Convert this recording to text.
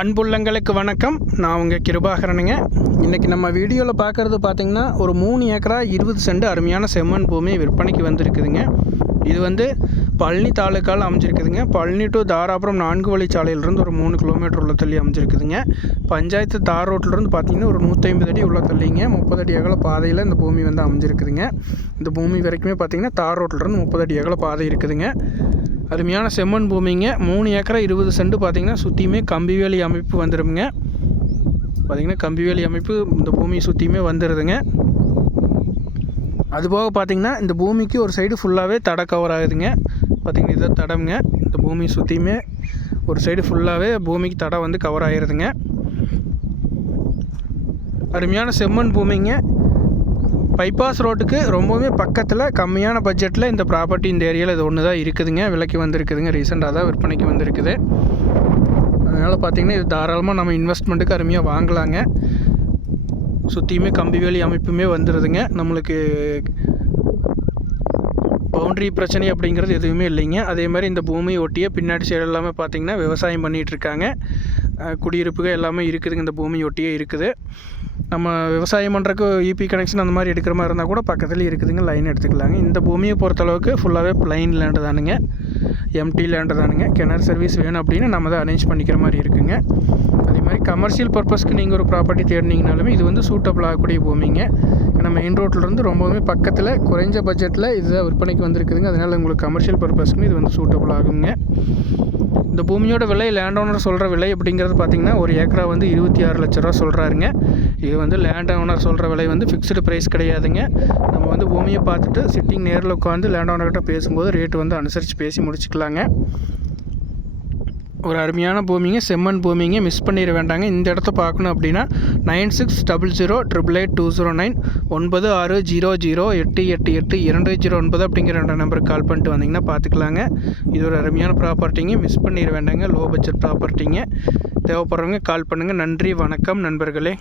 அன்புள்ளங்களுக்கு வணக்கம். நான் உங்கள் கிருபாகரனுங்க. இன்றைக்கி நம்ம வீடியோவில் பார்க்குறது பார்த்திங்கன்னா ஒரு 3 ஏக்கரா 20 சென்ட் அருமையான செம்மண் பூமி விற்பனைக்கு வந்திருக்குதுங்க. இது வந்து பழனி தாலுக்காவில் அமைஞ்சிருக்குதுங்க. பழனி டு தாராபுரம் 4 வழிச்சாலையிலிருந்து ஒரு 3 கிலோமீட்டர் உள்ள தள்ளி அமைஞ்சிருக்குதுங்க. பஞ்சாயத்து தார் ரோட்டிலிருந்து பார்த்திங்கன்னா ஒரு 150 அடி உள்ள தள்ளிங்க 30 அடி அகல பாதையில் இந்த பூமி வந்து அமைஞ்சிருக்குதுங்க. இந்த பூமி வரைக்குமே பார்த்திங்கன்னா தார் ரோட்டிலிருந்து 30 அடி அகல பாதை இருக்குதுங்க. அருமையான செம்மண் பூமிங்க. 3 ஏக்கரா 20 சென்ட் பார்த்திங்கன்னா சுற்றியுமே கம்பி வேலி அமைப்பு வந்துடுங்க. பார்த்திங்கன்னா கம்பி வேலி அமைப்பு இந்த பூமியை சுற்றியுமே வந்துடுதுங்க. அதுபோக பார்த்திங்கன்னா இந்த பூமிக்கு ஒரு சைடு ஃபுல்லாகவே தடை கவர் ஆகுதுங்க. பார்த்திங்கன்னா இதுதான் தடம்ங்க. இந்த பூமியை சுற்றியுமே ஒரு சைடு ஃபுல்லாகவே பூமிக்கு தடை வந்து கவர் ஆகிடுதுங்க. அருமையான செம்மண் பூமிங்க. பைபாஸ் ரோட்டுக்கு ரொம்பவே பக்கத்தில் கம்மியான பட்ஜெட்டில் இந்த ப்ராப்பர்ட்டி இந்த ஏரியாவில் இது ஒன்று தான் இருக்குதுங்க. விலைக்கு வந்திருக்குதுங்க. ரீசெண்டாக தான் விற்பனைக்கு வந்திருக்குது. அதனால் பார்த்திங்கன்னா இது தாராளமாக நம்ம இன்வெஸ்ட்மெண்ட்டுக்கு அருமையாக வாங்கலாங்க. சுற்றியுமே கம்பி வேலி அமைப்புமே வந்துடுதுங்க. நம்மளுக்கு பவுண்ட்ரி பிரச்சனை அப்படிங்கிறது எதுவுமே இல்லைங்க. அதே மாதிரி இந்த பூமியை ஒட்டியே பின்னாடி சைடு எல்லாமே பார்த்திங்கன்னா விவசாயம் பண்ணிகிட்ருக்காங்க. குடியிருப்புகள் எல்லாமே இருக்குதுங்க. இந்த பூமி ஒட்டியே இருக்குது. நம்ம விவசாயம் பண்ணுறக்கு இபி கனெக்ஷன் அந்த மாதிரி எடுக்கிற மாதிரி இருந்தால் கூட பக்கத்துலேயே இருக்குதுங்க. லைன் எடுத்துக்கலாங்க. இந்த பூமியை பொறுத்தளவுக்கு ஃபுல்லாகவே பிளைன் லேண்டு தானுங்க. எம்டி லேண்டு தானுங்க. கிணறு சர்வீஸ் வேணும் அப்படின்னா நம்ம தான் அரேஞ்ச் பண்ணிக்கிற மாதிரி இருக்குங்க. அதே மாதிரி கமர்ஷியல் பர்பஸ்க்கு நீங்கள் ஒரு ப்ராப்பர்ட்டி தேடினீங்கனாலுமே இது வந்து சூட்டபிள் ஆகக்கூடிய பூமிங்க. ஏன்னா மெயின் ரோட்லேருந்து ரொம்பவுமே பக்கத்தில் குறைஞ்ச பட்ஜெட்டில் இதுதான் விற்பனைக்கு வந்திருக்குதுங்க. அதனால் உங்களுக்கு கமர்ஷியல் பர்பஸ்க்குமே இது வந்து சூட்டபிள் ஆகுங்க. இந்த பூமியோட விலை லேண்ட் ஓனர் சொல்கிற விலை அப்படிங்கிறது பார்த்திங்கன்னா ஒரு ஏக்கரா வந்து 26 லட்ச ரூபா சொல்கிறாருங்க. இது வந்து லேண்ட் ஓனர் சொல்கிற விலை வந்து ஃபிக்ஸ்டு ப்ரைஸ் கிடையாதுங்க. நம்ம வந்து பூமியை பார்த்துட்டு சிட்டிங் நேரில் உட்காந்து லேண்ட் ஓனர்கிட்ட பேசும்போது ரேட்டு வந்து அனுசரித்து பேசி முடிச்சுக்கலாங்க. ஒரு அருமையான பூமிங்க. செம்மண் பூமிங்க. மிஸ் பண்ணிட வேண்டாங்க. இந்த இடத்த பார்க்கணும் அப்படின்னா 9600888209 9600888209 அப்படிங்கிற 2 நம்பருக்கு கால் பண்ணிட்டு வந்தீங்கன்னா பார்த்துக்கலாங்க. இது ஒரு அருமையான ப்ராப்பர்ட்டிங்க. மிஸ் பண்ணிட வேண்டாங்க. லோ பட்ஜெட் ப்ராப்பர்ட்டிங்க. தேவைப்படுறவங்க கால் பண்ணுங்கள். நன்றி, வணக்கம் நண்பர்களே.